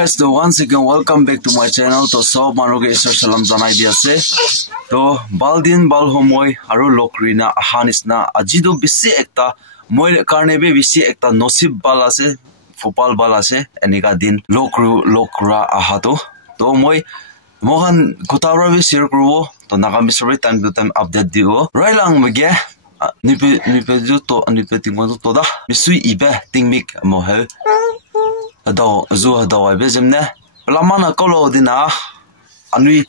guys, so once again welcome back to my channel. To so manu ke Isar salam janai di ase. To baldin bal homoy aru lokrina ahanisna ajido bisi ekta moi karne be bisi ekta nosib bal ase, fopal bal ase. Enika din lokra ahato. To moi mohan kotara be share krubo. To nagami sabi time to time update digo. Right lang mage nipe tingwan to da. Misui ibe tingmik mohel. Ado ay bezemne lamana kolo dina anui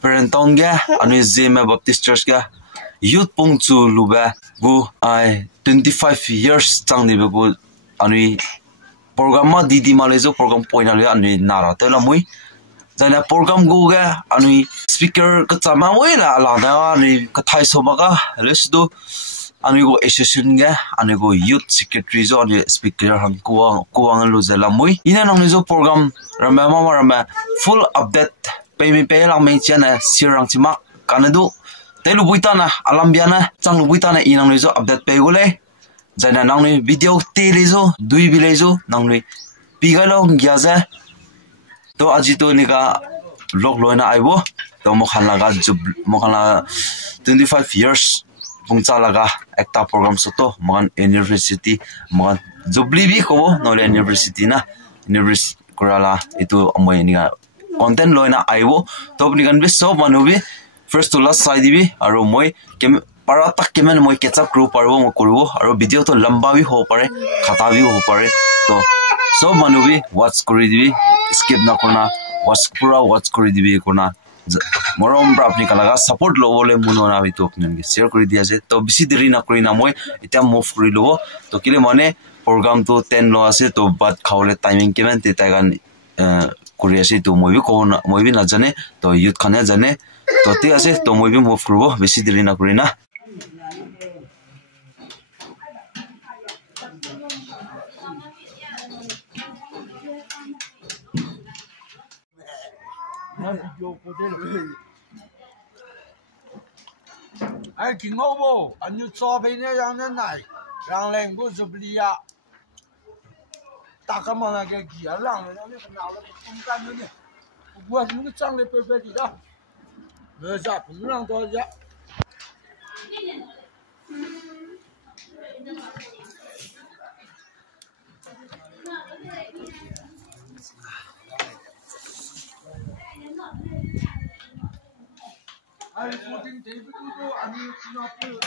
parenton ga anui zeme baptist church ga youth pung chu luba bu ai 25 years chang ni bu anui program ma didi malezo program point ali anui nara tela mui jana program go ga anui speaker ka chama wela la da ani ka thai so baga lesdo anigo association ga anigo youth secretary zo ani speaker han kuang lu zela mui ina nong zo program rama full update pe lang me chana sirang chima kanadu telu buitana alambiana chang buitana inang zo update pe gole jana nang ni video telezo dui bilezo nang ni pigalo gyaza to ajito nika vlog loina aibo to mokhala 25 years pungcalaga ekta program soto magan university magan jubli bi ko nole university na university kurala itu amoy niga content loina aibo to nigan be so manubi first to last side bi aro moi kem para tak kemen moi ketchup group arbo mo kurbo aro video to lamba bi ho pare khata bi ho pare to so manubi watch kori dibi skip na korna watch kori dibi korna morom apni kalaga support lo bole munona bi to apni share kori dia ase to bisi deri na kori na moi eta move kori lo to kile mane program to 10 lo ase to bat khawle timing kemen te tagan kori ase to moi bi na jane to youth khane jane to te ase to moi bi move korbo bisi deri na kori na ai kinh ngô bộ anh như cho bên này này rằng lên của giúp lia ta cái mà là cái gì rằng là cái nào là không can nữa nhỉ qua những cái trang này pe gì đó người già cũng rằng tôi vậy ai có tin thế với tôi anh như nó cứ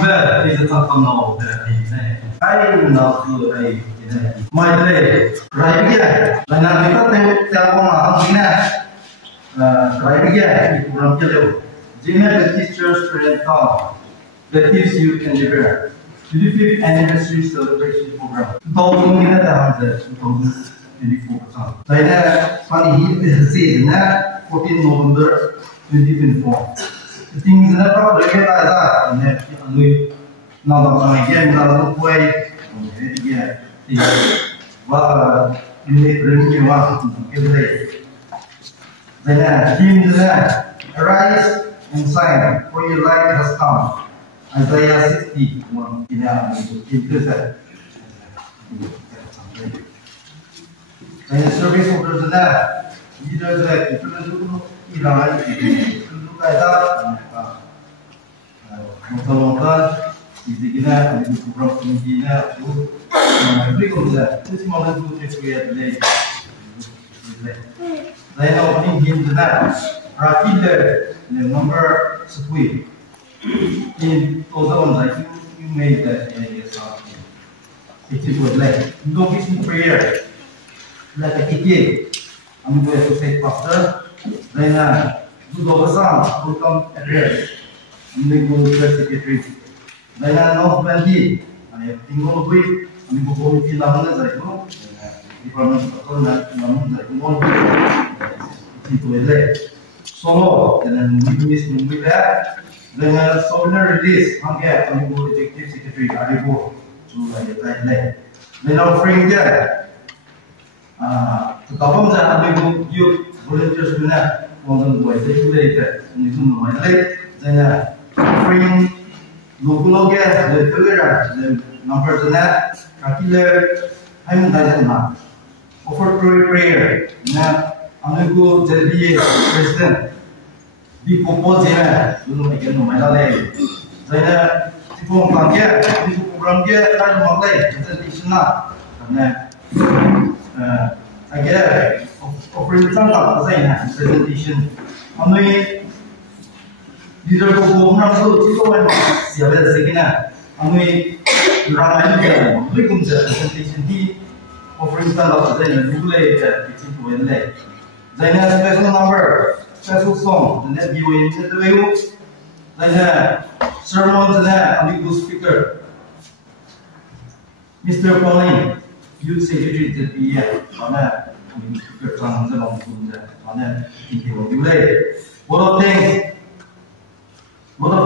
bad is a tough no. I know to a my day. Right again. When I make a right again, from Kilo. Gina, the teacher's friend thought that gives you can prepare. 25th anniversary celebration program. 2024. Saya funny say na 14 November 2024. The things that are very that and we now again now to play yeah what you need to want every then teams that arise and sign for your light has come. Isaiah 61 in the service of the leaders that Iran Izikina, program India, berikutnya, itu malah tu sesuai lagi. Saya nak ingin jenak, rakil number 10. In 2000, you made that it is what like no business prayer. Like a kid, I'm going to say pastor. Then do the some welcome address. I'm going to go to secretary. Then no plenty. I have tinggal duit. I'm going to go to Laman as I go. Department of Laman as I go. Itu aja. Solo dan miss that. Then solar release. I'm going to executive secretary. I go to like. Then offering there. Tetapi saya ambil youth volunteers benar, orang buat itu later, itu mulai late. Saya offering logo ya, the number benar, kakiler, saya minta jangan. Offer prayer, na ambil jadi president di propose ya, dulu ikan mulai late. Saya tipu orang dia, tipu program dia, kan mulai jadi sana, karena again, offering some presentation. Kami leader ko program so itu kan siapa sekina. Kami ramai juga, kami kumsa presentation di offering some presentation dulu ya, itu boleh. Jadi special number, special song, dan giveaway itu itu. Jadi sermon jadi kami go speaker, Mr. Pauline. Youth Secretary jadi mana kerjaan dalam kumpulan mana ini boleh. One of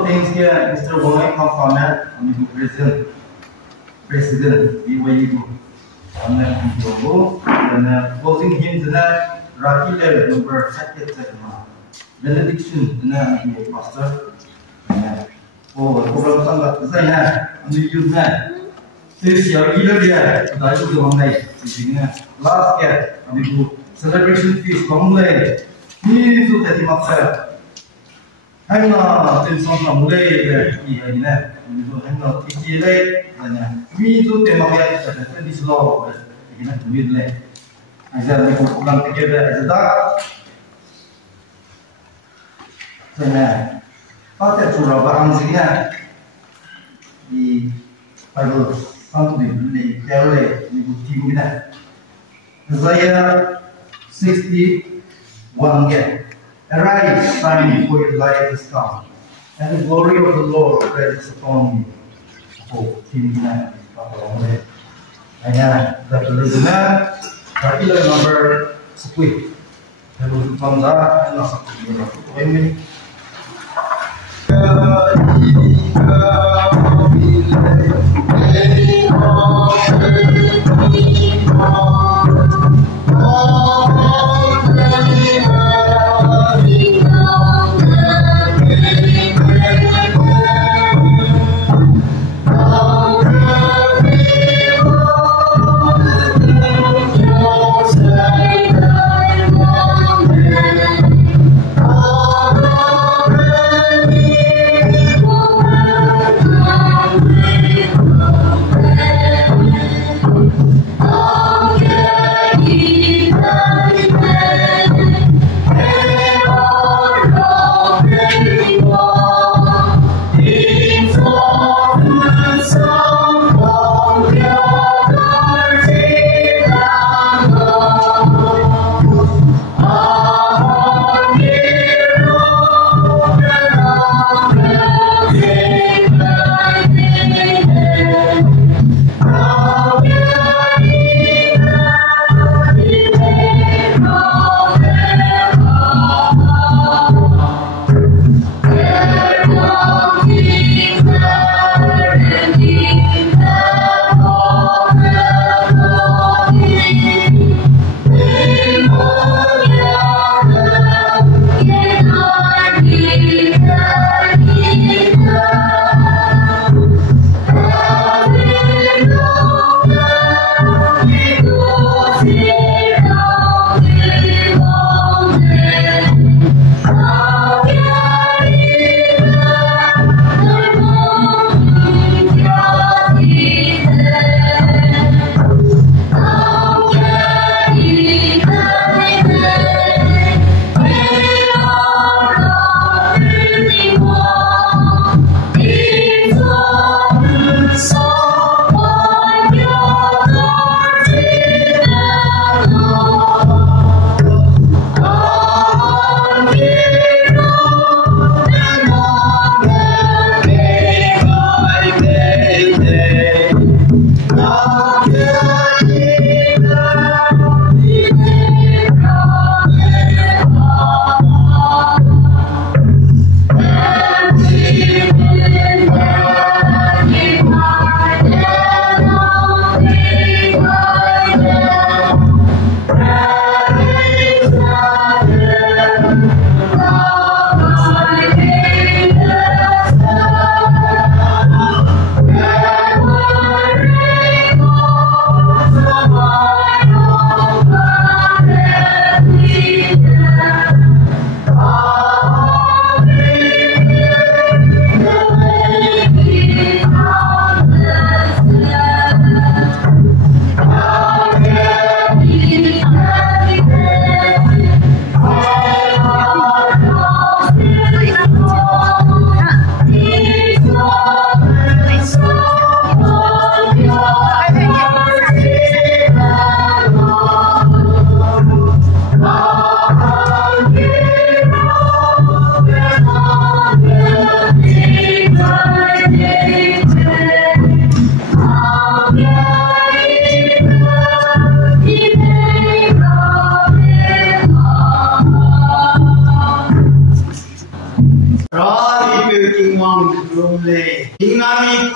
things ya Mr. Wong come format kami president BYU mana ini logo dan closing him sana Rakil number 1 benediction sana ini pastor. Oh program sangat saya kami juga. Siapa dia? Dah itu orang lain. Last year, kami tu celebration feast mulai. Ini tu tadi maksud. Hanya tension mulai ini. Ini tu hanya ikilai. Ini tu tema yang kita di slow. Ini mulai. Ajar mereka pulang together as a dog. Sana, pada curah barang sini di Bible. Something like Kelly, we would keep that. Isaiah 61 again. Arise, shine, for your light is come, and the glory of the Lord rests upon you. Oh, keep that. Hanya terlihat particular number 10. Lalu bangsa dan nasab ini. Oh,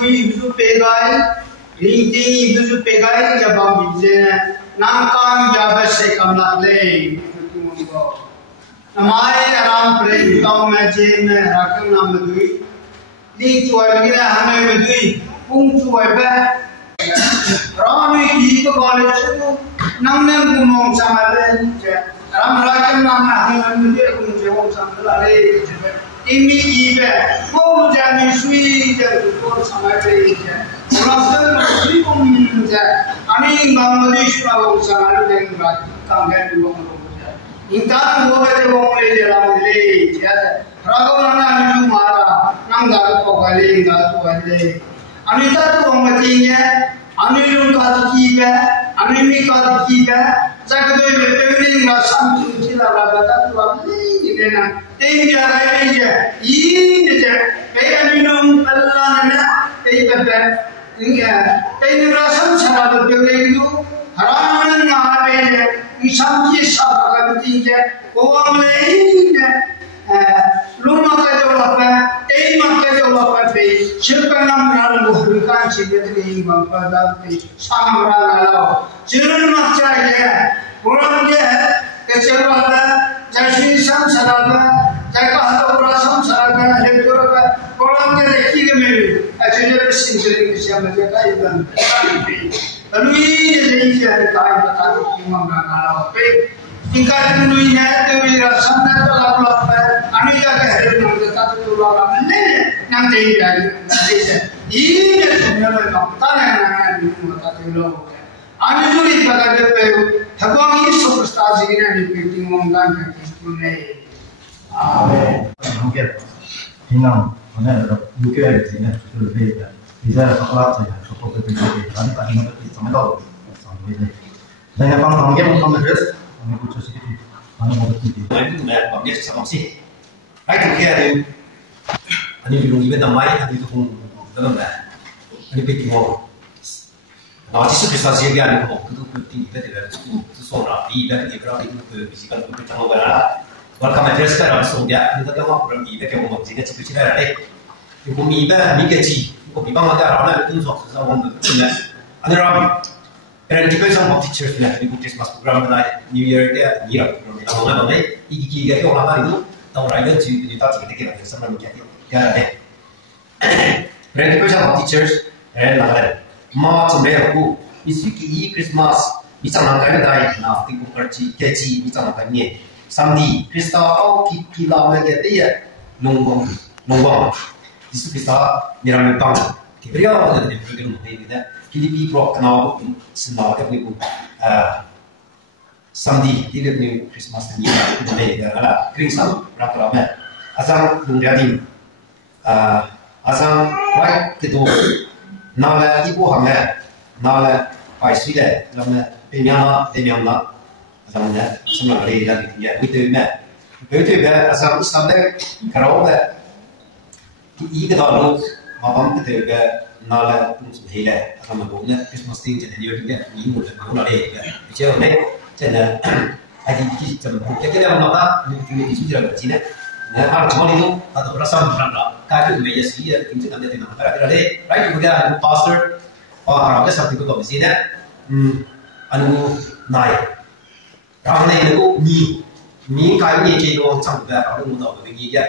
ibu pegai, rinting ibu pegai ya bang bije, nangkam jabas se kamla le, itu monggo. Namai aram pray tau maje me rakam nam dui, ni cuai begini hamai bedui, pung cuai be, ramai kita college tu, nam kumong sama le, ram rakam nam hamai bedui kumong sama le. Ini ibe, mau jadi sui jadi kau sama dia. Orang sendiri pun jadi. Ani Bangladesh orang sama dia dengan tangga dua orang. Intan dua baju orang le jalan le. Jadi, ragu nana aju mara, nanggal pokali nggak tuan le. Ani tak tu orang tinggi, ani lung kata ibe, ani mi kata ibe. Jaga tu ibe pening nggak sampai cila raga tu apa ni na. Teng dia rai je, ini je. Kaya minum Allah na, kaya kata, kaya rasam sahaja berlebih itu, haram na apa je, isam je sahaja tinggi, orang lain je, lumah kerja apa, mak kerja apa pe, siapa nam orang bukan siapa tu imam pada pe, sama orang lalu, jangan macam je, orang je, kecewa apa, jadi sam sahaja. Jika ada orang sahaja yang berada, orang yang dekik melu, ajar bersinggung siapa jaga iban. Lalu ini jadi kaya kata imam nak pe. Tingkat ini ada wirasam dan lalu ani jaga hari nanti kata tu lalu nanti nanti ini sebenarnya tanah ini kata lalu. Ani juri pada pe, habang ini superstar segera di meeting mengangkat ini. Amen. Mungkin hinang mana ada UK ada sini sudah beda. Bisa sekolah saja, cukup berbeda. Kami tak ingin berarti sama tahu sama ini. Dan yang paling mungkin kami terus kami butuh sedikit. Mana mau berarti? Ini memang biasa sama sih. Baik kita ada. Ini belum juga tamai, ini tu pun dalam dah. Ini pergi mau. Nah, itu bisa saja kan. Itu penting kita tidak itu soal rapi dan kita itu bisikan untuk kita ngobrol. Welcome address kan langsung dia, kita tengok orang kita yang mau jadi cerita cerita ada. Ibu miba gaji, ibu miba ada orang itu sok orang tu ni. Ada orang, dan kita sama teachers ni, ibu Christmas program ni, New Year dia, Year program. Orang ni, iki kita orang itu, tahu orang itu cerita cerita kita sama macam dia ada. Dan kita sama teachers, dan ada. Mak sampai aku, isi Christmas, bisa nak ada, nak tipu kerja, gaji, bisa nak ni. Samdi, Krista au kila mereka dia nongbong. Isu Krista niram bang. Kibria ada di program ini dah. KDP pro kenal senang tak ni pun. Samdi tidak ni Christmas ni ada dah lah. Krisam berapa lama? Asal menjadi asal baik itu nala ibu hamil nala paisi le lama penyama Samanya semua lagi dia itu asal Islam kalau ada ini kalau mapam itu nala pun sudah sama boleh Christmas thing jadi dia juga ini boleh mana lagi macam ni jadi ada kita kita mata ini sudah bercina nah kalau cuma itu atau perasaan beranda kalau meja sih ya kita nanti tenang ada right juga pastor harapnya seperti itu kalau sih anu naik Ramai itu ni kaya ni jadi macam dah kalau muda begini je,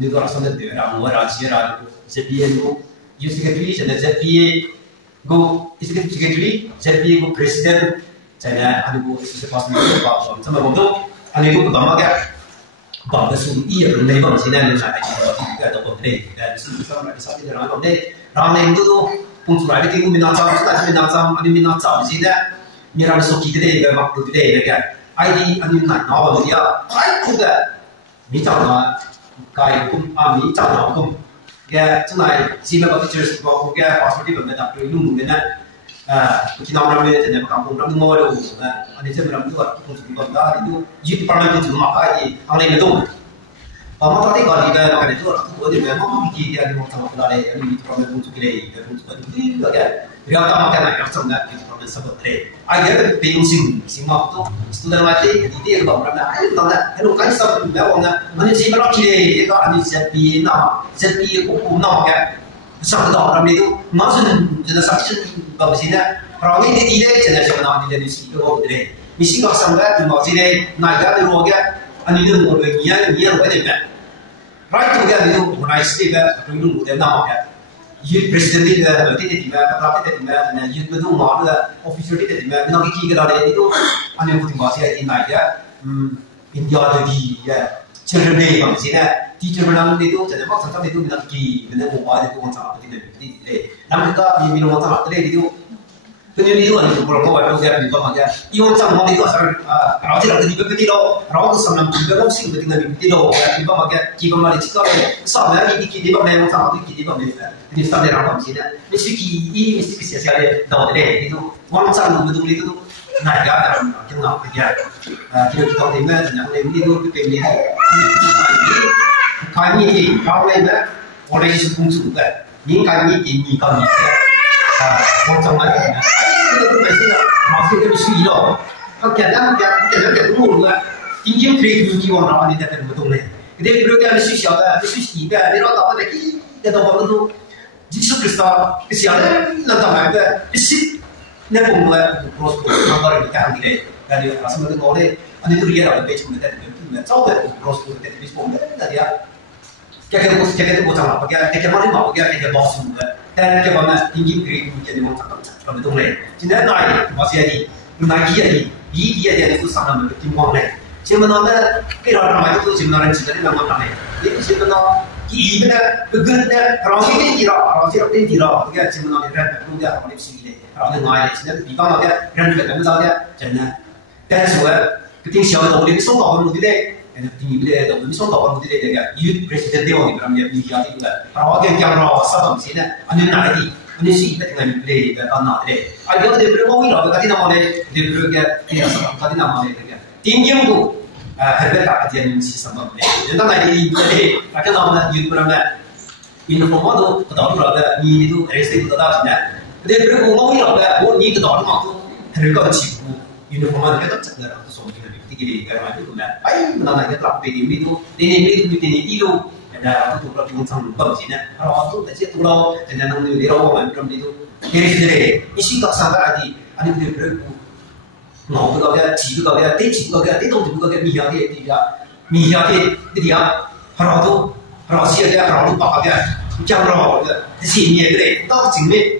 ni tu rasa nanti ramai raja raja ZPA tu, you secretary jadi ZPA go secretary ZPA go presiden jadi anu go sesuatu macam sama betul, anu go pertama ke, bapak suruh iya rumah bang sini ada saya kita tahu boleh dan sama di saat ini ramai itu tu pun sudah ada tinggal minat sam, ada minat sam di sini, ni ramai soki gede, waktu gede kan. ID anh này nó vào dia, ai cũng vậy. Mỹ chọn là cái cũng Mỹ chọn là cũng cái chỗ này xin là có teachers vào cũng cái passport đi bằng tập trung luôn cái này. Khi nào làm về thì nó cũng làm ngồi đâu. Anh ấy sẽ làm được cũng chỉ còn đó thì du department cũng mặc cái gì anh ấy đúng. Mà tadi kalau dia makan itu, aku dia memang fikir dia mau sama kita ada, ini department untuk kita, untuk itu kan. Dia tak makan nak kerja nak department sebut dia. Ayah tu pensiun, semua tu student mati, dia tu orang nak, ayah tu nak, kalau kan sebut dia orang nak, mana sih kalau kita, dia kan ada ZPA nama, ZPA hukum nama kan. sang đó làm điều mà chúng ta sắp xếp vào cái này rồi cái gì đấy chúng ta sẽ làm điều này thì có cái mình xin các sang cái mà gì đấy này cái điều gì anh đi được một cái nhiều cái gì vậy right to cái điều một ngày sẽ về trong đúng một cái nào cái youth president đi là đầu tiên thì mà các cái thì mà youth cái đúng mà là official thì mà nó cái đó đấy itu anh em cũng có thể in này cái India thì children day bằng gì nè teacher mình đi tu jadi waktu sampai itu mình lagi mình mau buat itu macam apa tidak tidak namun kita di minum macam apa itu penyelidikan itu kalau kau ada usia itu macam iwan macam itu asal kalau tidak di begitu lo kalau tu sama juga kau sih begitu di begitu lo itu macam kita malah cakap sama lagi kita macam macam apa kita macam ini sama dengan apa sih nè mesti siapa dah itu orang macam betul itu này cả là trong ngọc thì giờ khi chúng tôi tìm ra thì nhận định đi luôn cái tiền này cái gì trong đây đó ở đây sẽ không sử dụng những cái gì cần một trong mấy cái này phải họ sẽ cái suy đó các cái đúng rồi chính chính thì như kiểu nó đi đến một này cái đấy rồi cái suy xảo cái suy nghĩ cái đó tạo ra cái đó bằng nó Jesus Christ cái gì đó nó tạo ra cái nên cùng là cross number cái hàng gì đấy cái điều mà chúng tôi nói đây anh tôi riêng là cái chúng ta là sau cái cross cái cái form đấy là gì ạ cái bộ trang cái mà đi bảo cái boss cái mà những cái cái mà trong cái này chính là này mà gì đi này kia đi ý kia thì tôi sang làm cái team quang này chứ mà nó cái đó là tôi chỉ nói là chỉ là làm này chứ mà nó ý bên đó cái này rồi cái gì đó rồi cái gì đó cái chỉ mà nói là cũng là một cái gì đấy rồi ngoài này chỉ là bị bao cái rèn luyện làm sao đấy chẳng là cái số cái tiếng siêu đầu đi số đầu một cái đấy cái tiếng bây giờ đầu đi số đầu một cái đấy cái youth president đấy ông làm gì bây giờ thì là rồi cái camera sao đồng chí này anh ấy nói gì anh ấy chỉ cái này đây cái con nào đấy anh ấy để bữa mới rồi cái nào đấy để bữa cái sao cái nào đấy cái tiếng dương của phải biết cả cái gì sản phẩm đấy chúng ta này đi cái nào là youth program này uniform đó cái đó là như itu resi itu tadi ya dia berhubung mau lah, oh ni kedua orang tu mereka cipu uniform mereka tak cakap orang tu semua dengan tinggi kerana itu kan, ay mana kita terlalu tinggi itu, ini itu, ada tu kalau kita macam bangsa ni, kalau tu tak cakap tu lah, jangan nang ni dia orang macam itu, kiri isi tak sabar lagi, ani dia berhubung, ngau tu dia, cipu dia, dia tu dia mihak dia, kalau siapa kalau tu pakai dia, macam dia, di sini dia, tak cingit.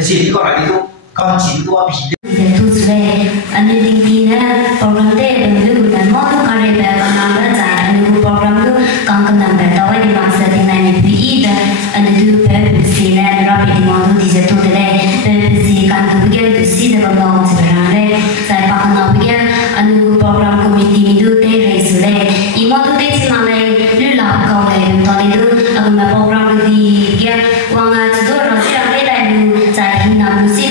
Jadi kalau itu kalau cinta apa sih? Itu sudah anu tingginya program itu bukan mau karya berkenaan saja anu program itu kangen bertawa di masa dengan PI dan anu itu berbesi dan rapi di mana di situ deh berbesi kan tu bagian itu sih dalam mau sebenarnya saya pakai nak bagian anu program komite itu sudah imo tu sebenarnya lulah kau tadi itu aku program di bagian uang itu rasa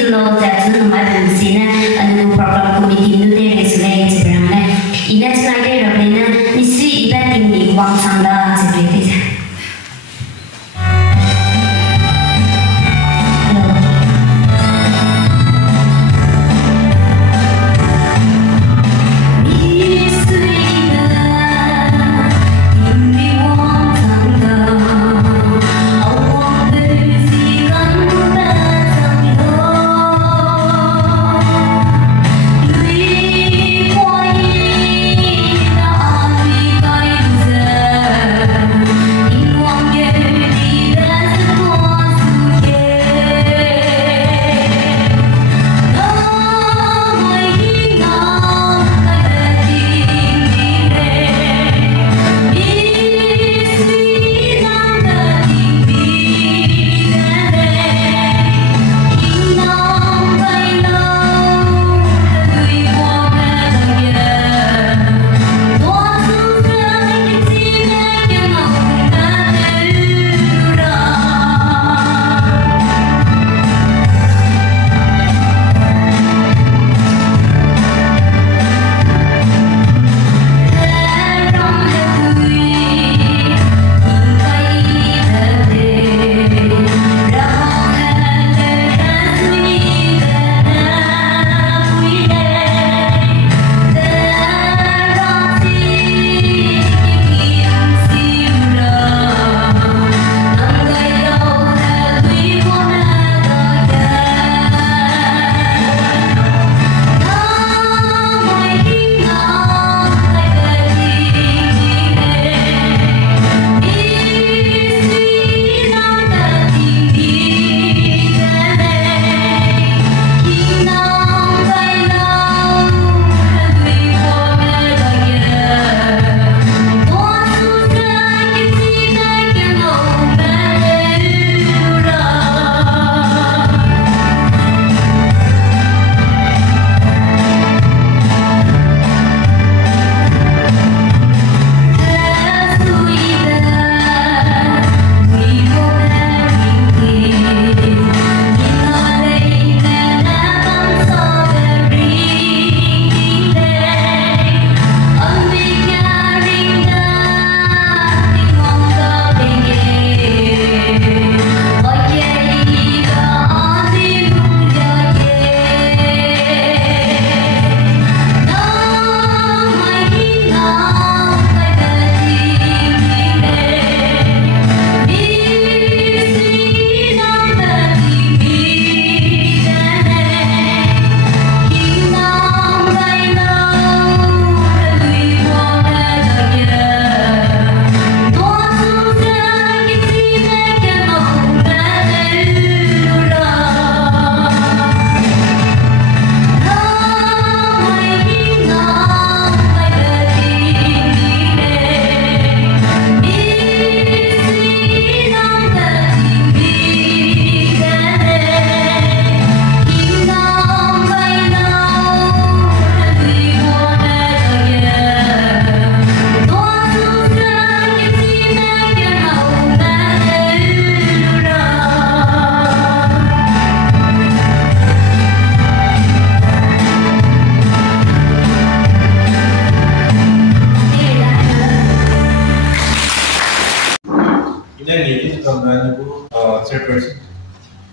lo jadi nama bersihnya anu program komite itu dari sudah sebenarnya ini sebenarnya rapenya misi ibadah tinggi uang sangda seperti itu.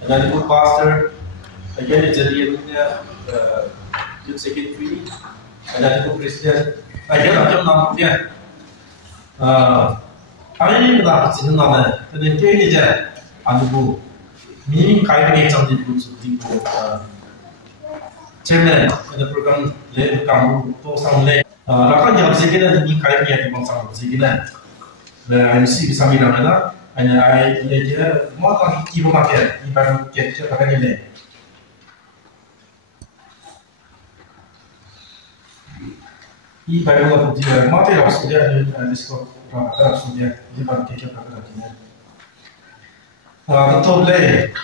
dan itu pastor, again jadi youth secretary, dan itu presiden, again macam namanya. Hari ini kita sini nama, dan ini je, anu mini kaya yang jadi itu chairman ada program le kamu to samle rakan jawab segera ni kaya yang di bangsa segera dan MC bisa bilang ada hanya ai dia mau tak kira macam ni baru kita pakai ni ini baru dia mati lah sudah diskon rakan sudah dia baru kita pakai ni betul le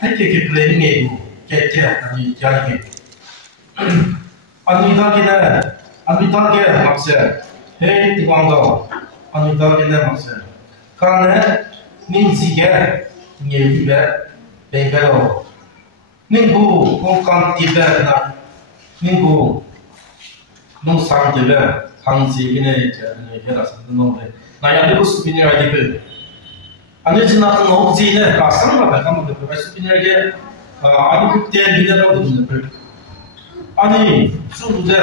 hai ke planning itu क्या अभी क्या है अनिता के मकसद है तिवांगा अनिता के मकसद कारण निंसी के ये भी बेंगलो निंगु कोंकान तिबे ना निंगु नोंसांग तिबे हांसी के ने हेरा नोंले ना याद को सुबिने आदि पे अने जिना नोजी ने कासम ला काम के सुबिने के 아니 그때 미네랄도 없는데 아니 수제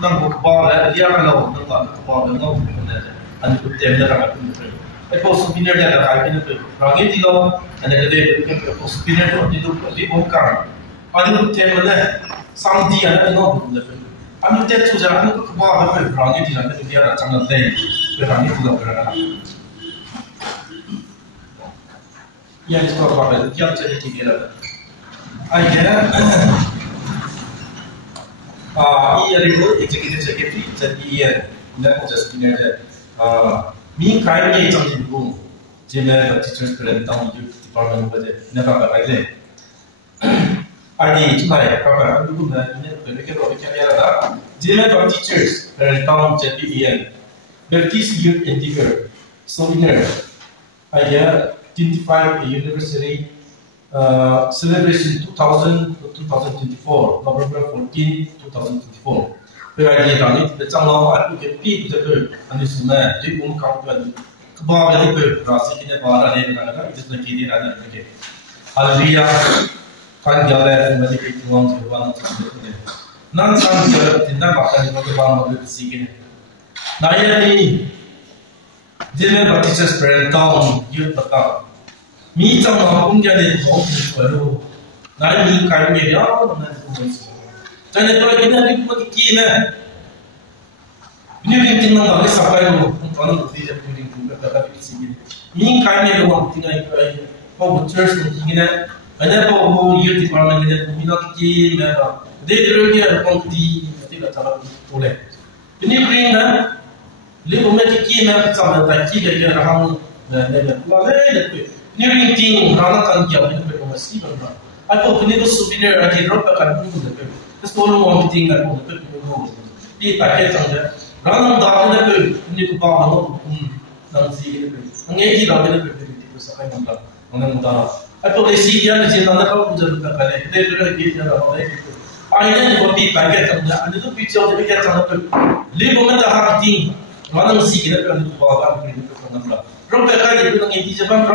난 그거를 리아가로 넣는다 그거를 넣는데 아니 그때 미네랄 없는데 에포스 미네랄이 가기는 그 라게디로 아니 그때 에포스 미네랄 어디도 어디 못 가. 아니 그때문에 상디 안에 넣는데 아니 그때 투자하는 그거 하면 라게디한테 리아가 장난데 그 라게디가 그러나 yang disebut apa itu yang jadi tiga akhirnya iya itu executive secretary jadi iya udah proses ini aja mi kaya yang jadi jadi teachers keren tahun youth department aja nggak apa-apa aja ada cuma ya apa dulu ini berikut berikutnya ada jadi teachers keren tahun jadi iya Berkis Youth Endeavor Souvenir aja 25 University Celebration 2024 November 14, 2024. Berarti kami berjangkau aku kepi betul anu semua di kampung kebawah itu berasal dari barat ini negara itu lagi di ada lagi. Haleluya kan jalan menjadi tuang Tuhan itu. Nan sampai tidak bahkan itu bang lebih sikit. Naya ini jadi Baptist Brentong youth betul. Mi trong nó cũng gia đình có một luôn, nói như cái gì đó nó cũng cho nên tôi nghĩ là cái kia này, như những cái nó cái sắp cái luôn, không có được gì để mình cũng được cái gì những cái này luôn thì này cái có một church như thế này, anh em có một youth department như thế này, mình nói cái gì này đó, để rồi cái công ty thì là sao được đấy, những cái này, nếu mà cái kia này sao được tại kia cái là không là đấy Niring ting rana kan kia ini berkomasi benda. Aku kini tu souvenir aja drop akan pun tu. Terus tolong orang ting kan pun tu pun. Di pakai tangga. Rana dah ada tu ini tu bawa mana pun nanti ini tu. Angai di dah ada tu itu sakai muda. Mana muda. Aku lesi dia ni jenama kau pun jadi tak ada. Dia tu dia jadi orang itu. Akhirnya tu di pakai tangga. Anda tu picture dia pakai tangga tu. Lihat mana dah hak ting. Rana mesti kita tu anda tu bawa kan itu tangga. Rop pakai itu nang ini je bang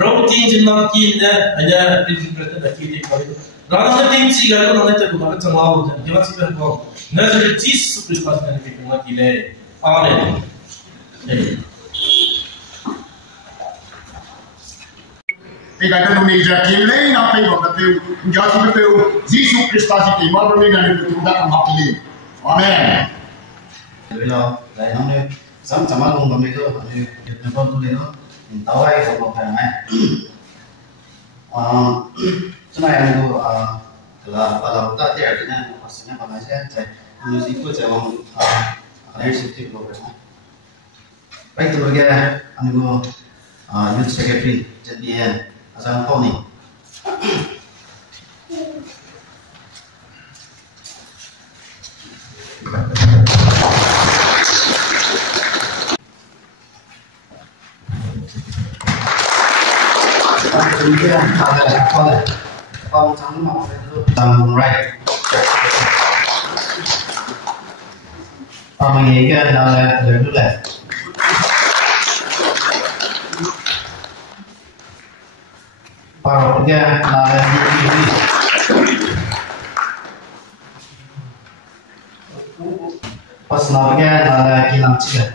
Rau ting jenang kita hanya prinsip dah kita itu. Rana ting sih kalau nanti tu bukan cengau je. Jangan sih berkau. Nazar cis superstar nanti kita kita ada. Kita kan meja kile nak pergi betul. Jadi betul. Yesus Kristus itu mahu dengan itu tidak mati. Amen. Bila dah namanya sama long benda itu, ni nampak tu dia tu. Tahu ai sama orang lain. Cuma yang itu kalau tak dia ni maksudnya apa saja, saya musik tu jangan ada sifat program. Baik tu bagai anu youth secretary jadi asal kau ni. Kemudian ada kalau sama itu tanggung right. Mengingat ada dulu lah. paroknya nala ini pas namanya nala kilang cila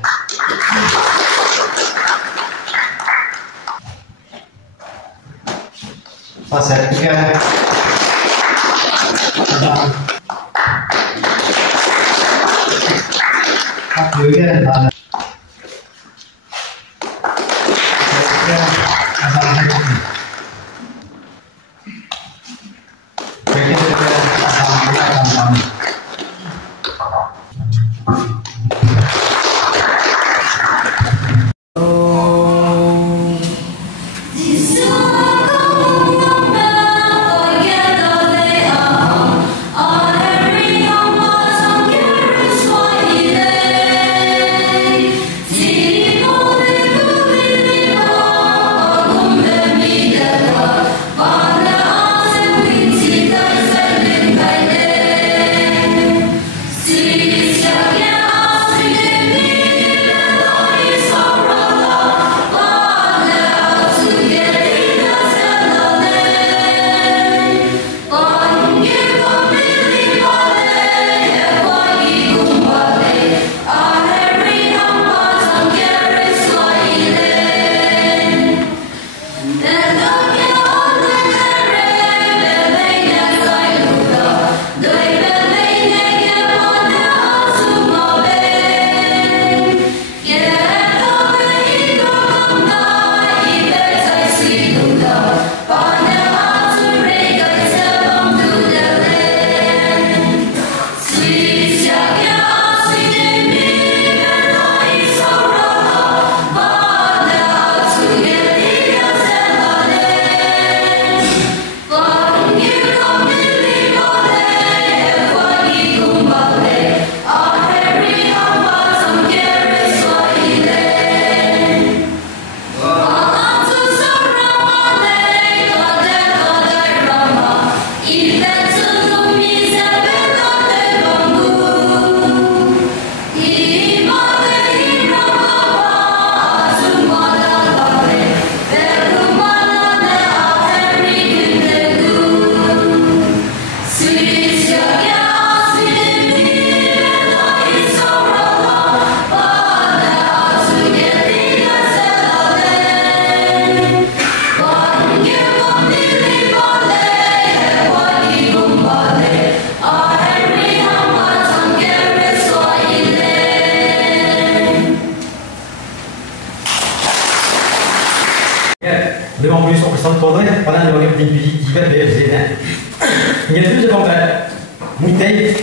pas saya juga nala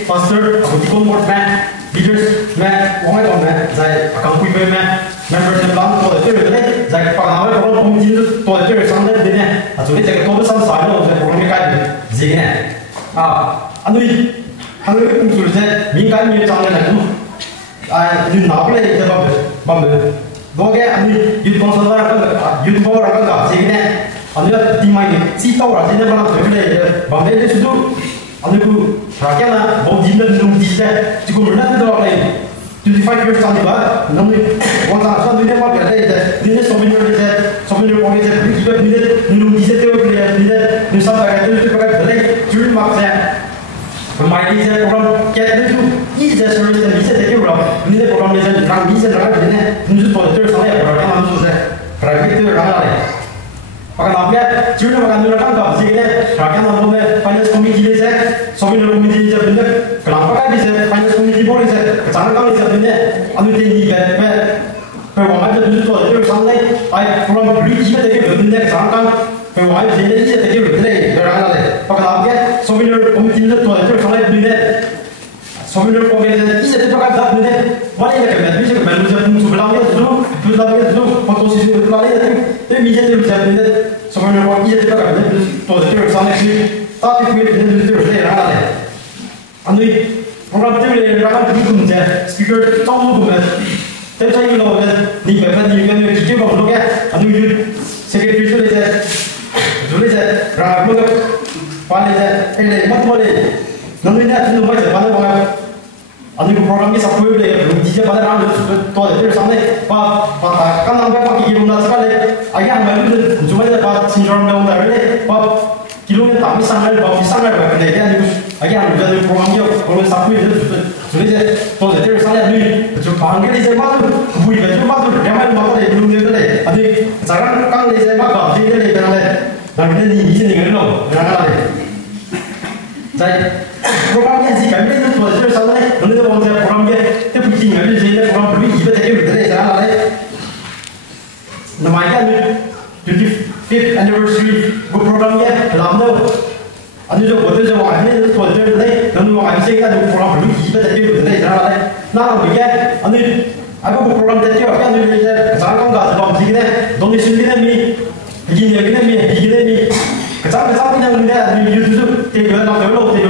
pastor, aku tikung board man, leaders man, orang itu man, saya akan kuiber man, members yang lain tu ada tu, saya pernah ada orang pemimpin tu ada tu sampai di ni, atau ni saya tu sama saya, saya orang mereka di sini, anu itu saya mingkai ni sampai nak tu, ini nampilnya itu bambu, doa anu itu konsol orang itu bawa orang kat sini, anu timai ni, si tahu orang sini orang tu bambu itu sudah anu itu rakyatnya bawa jimat nung dijah cukup benar tu orang lain 25 years tadi bah nung orang asal dunia apa ada itu dunia souvenir orang itu juga dunia nung dijah tu orang dunia nusa bagai itu pakai belai curi maksa pemain dijah orang kayak itu ini dijah service dan dijah tak orang dunia orang dijah orang dijah orang dunia nusa toilet saya orang kan nusa private itu orang lain pakai namanya curi makan dulu kan tak sih rakyat namanya finance committee je souvenir committee je benar kenapa kan bisa finance committee boleh je kecangan kami je benar anu tinggi kan pewangan je dulu tu ada sampai pulang beli je tapi benar kecangan pewangan je jadi je tapi benar orang lain pakai namanya souvenir committee je tu ada sampai benar souvenir committee je itu pakai tak benar mana yang kena bisa kena bisa pun sebelumnya dulu foto sisi itu kali tapi bisa tu bisa benar souvenir committee je pakai benar tu ada sampai sih tapi kita itu orang lain anu orang tu orang tu pun je speaker tahu pun tapi saya ni loh ni berapa ni kan kita bawa loh anu itu secretary tu je rakyat loh pada je mat boleh namun ini tu macam mana orang anu program ni sampai boleh dia pada orang tu ada sampai kan nampak kita guna sekali ayah malu cuma je pada senior orang dah kilometer tapi sangat berapa deh kan itu aja ada program dia kalau sampai itu sudah jadi tuh jadi saya ni cuma panggil dia macam bui macam macam dia macam deh belum dia deh ada sekarang kan dia macam dia deh kan deh dan dia ni ini ni kan kan deh saya programnya sih kami itu tuh jadi saya ni itu orang saya programnya itu bikin kami jadi program beri ibu tadi deh saya deh namanya ni 25th anniversary programnya lama anh cho tôi cho mọi người tôi cho đấy nó mọi người cái được program được gì bây giờ được đấy ra đấy nó là cái anh có một program đấy chứ cái này là sáng con gà làm gì đấy đồng ý xin cái này mi gì này cái sáng cái này mình YouTube thì cái làm cái lâu thì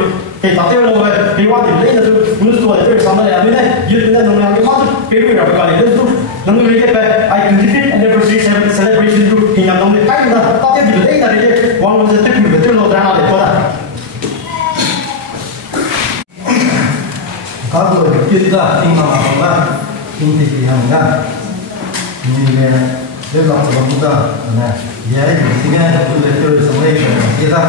cái tạo cái lâu cái quan điểm đấy là tôi tôi tôi sáng nay anh này YouTube này nó làm cái mắt cái việc là cái này tôi nó người cái I 25th anniversary celebration group thì làm đồng cái là tạo cái gì đấy là cái quan là tích cực cái lâu ra để có các đội chuyên gia tinh học là kinh tế hàng ngàn như để làm cho chúng ta này dễ thì nghe tôi để chơi xong đây kia ta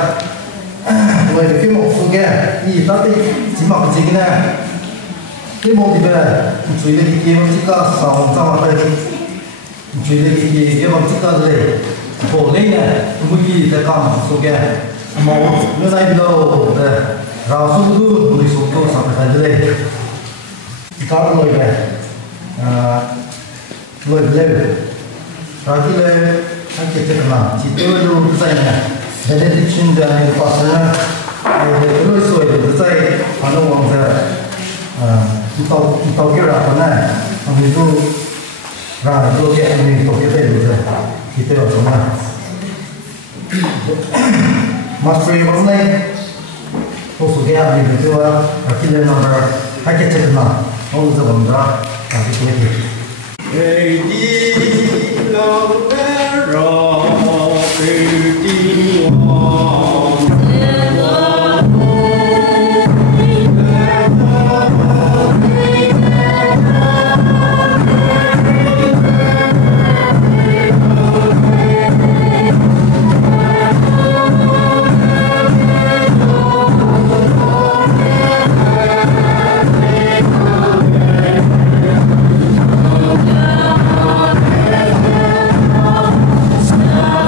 rồi cái một số kia gì ta thì chỉ mặc gì cái này cái một thì về chủ yếu thì kia chỉ có sáu trăm万đây chủ yếu thì kia mà chỉ có đây bộ lên này cũng gì để làm số kia một nơi này đâu rau số thứ mười số câu sáu phải đây các người về người lên rồi khi lên anh chị thấy là chỉ tôi luôn dạy này để đến chuyên gia này phát sinh để lối xuôi để dạy họ nó mong ra tàu kia là con này mình tu ra đôi cái mình tàu kia về rồi thì tôi ở chỗ này mastery hôm nay một số cái hàng mình tôi khi lên number hai cái check là ông giờ bằng ra cái gì Hey, đi lâu bé rồi, đi ngon. Stop.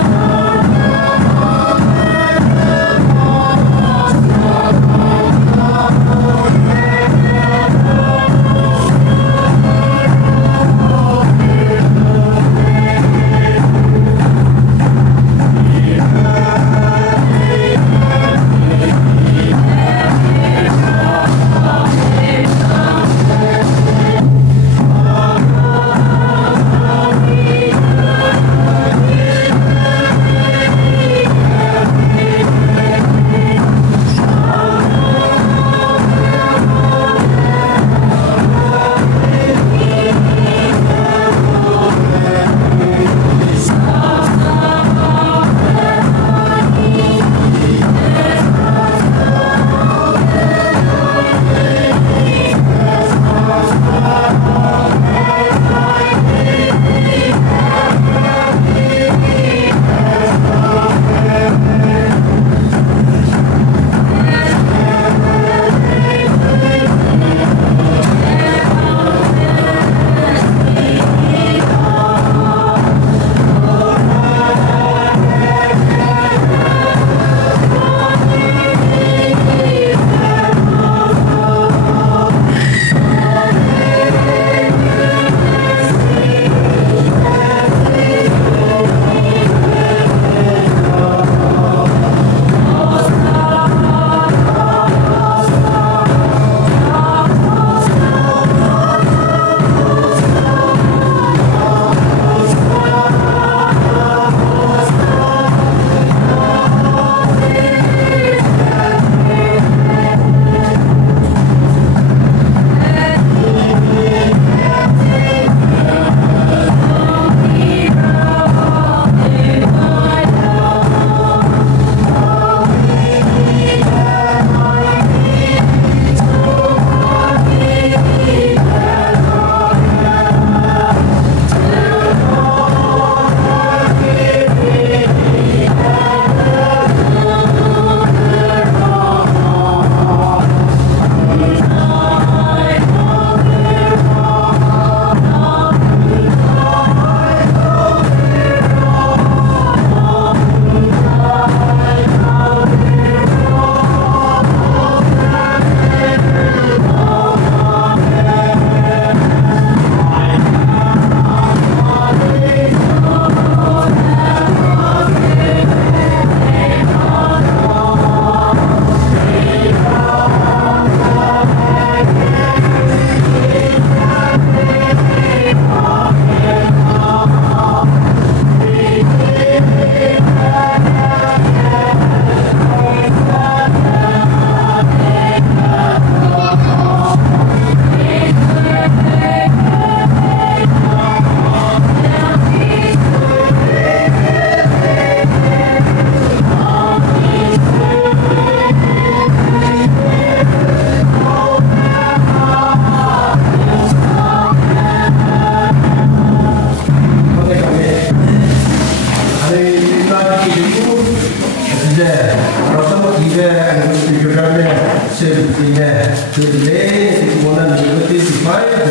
Ida, pertama Ida yang dikatakan sebetulnya kedelai itu mana diikuti supaya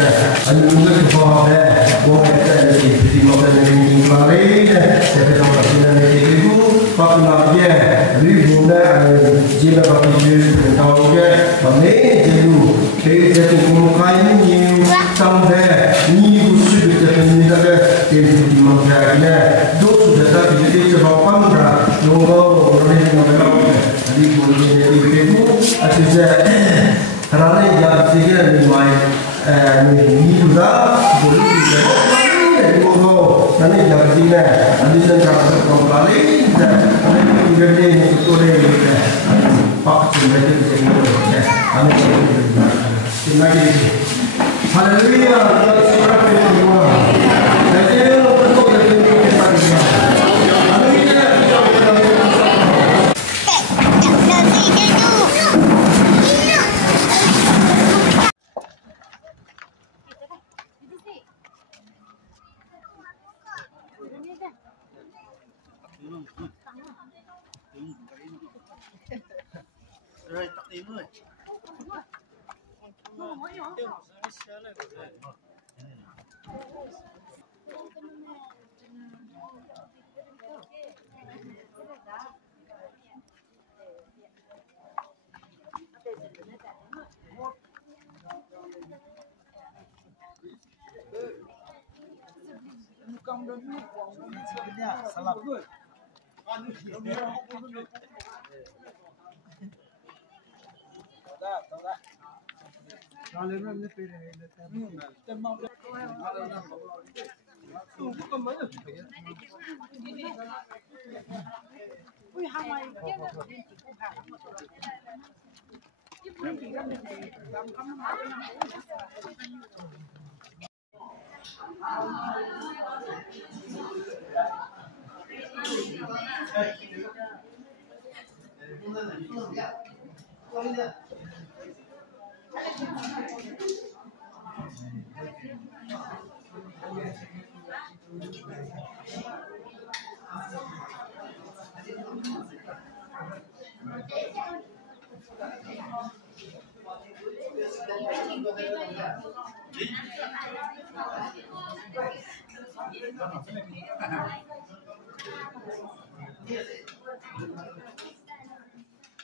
anu juga kebawa boleh jadi pertimbangan yang lain saya tahu pasien itu fakta dia ribuna jika pakai tahu dia mana jelu jadi komunikasi new sampai ni usul jadi ada jadi pertimbangannya dos sudah jadi sebab dah nunggu boleh mengalau jadi boleh itu aja karena yang tiga ni juga boleh nunggu nanti yang tiga nanti saya akan kembali dan nanti ini itu dia pak sebenarnya jadi kami terima kasih haleluya surah kedua jadi untuk dari kita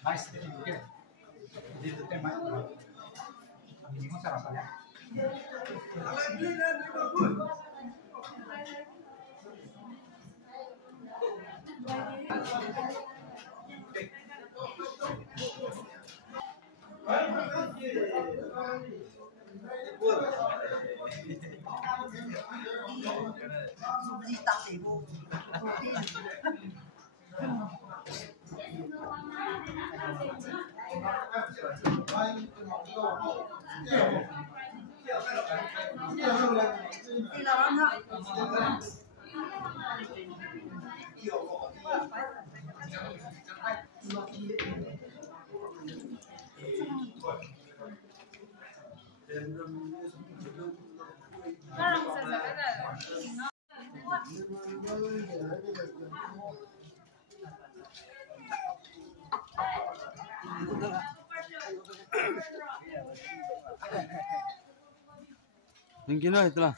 Nice. Okay. This is the tema. Ini cara saya. Mungkin lah itulah.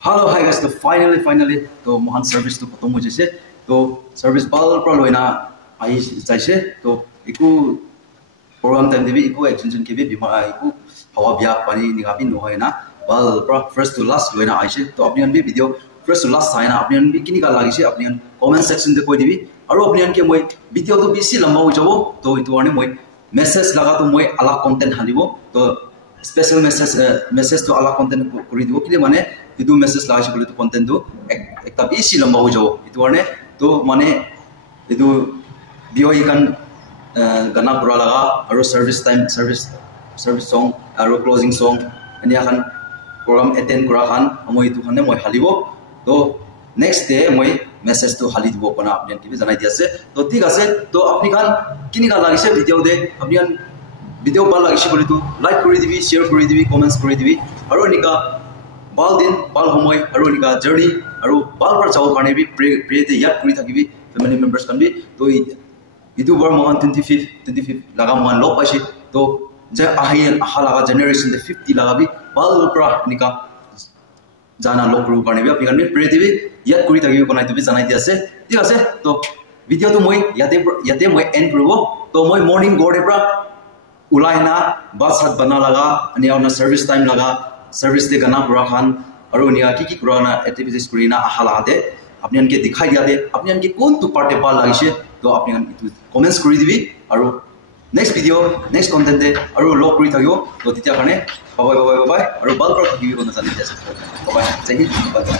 Hello, hi guys. So finally, to Mohan service to potong mujhe se. To service bal pro loina ai jai se. To iku program time devi iku extension ke be bima iku hawa bia pani ningapi no hai na. Bal pro first to last loina ai se. To apni bi video first to last sai na apni bi kini ka lagi se apni comment section de koi devi. Aro apni ke moi video to bisi lamba ho jabo. To itu ane moi message laga to moi ala content halibo. To special message to ala content kuri dibo kile mane itu message lagi boleh tu content tu tapi isi lamba ho jauh itu warne tu mane itu video ikan gana kura laga aro service time service song aro closing song ania kan program attend kura kan moi tu khane moi halibo to next day moi message to hali dibo pana apni ki janai di ase to thik ase to apni kan kini ka lagise video de apni kan video bal lagise boli tu like kori dibi share kori dibi comments kori dibi aro nika bal din bal homoi aro nika journey aro bal par chau karne bi pray de yak kori thakibi family members kan bi to itu bar mohan 25 laga mohan lok paise to je ahian ahalaga generation de 50 laga bi bal pra nika jana lokru karne bi apni kan bi pray dibi yak kori thakibi konai tu bi janai di ase thik ase to video tu moi yate moi end koribo to moi morning gode pra ulaina bus hat bana laga ani auna service time laga service de gana pura khan aro nia ki pura na activities kurina ahala de apni an ke dikhai dia de apni an ke kon tu parte pa lagise to apni an itu comments kori dibi aro next video next content de aro log kori thagyo to titia kane bye bye aro bal pra thagi kona jani ase bye bye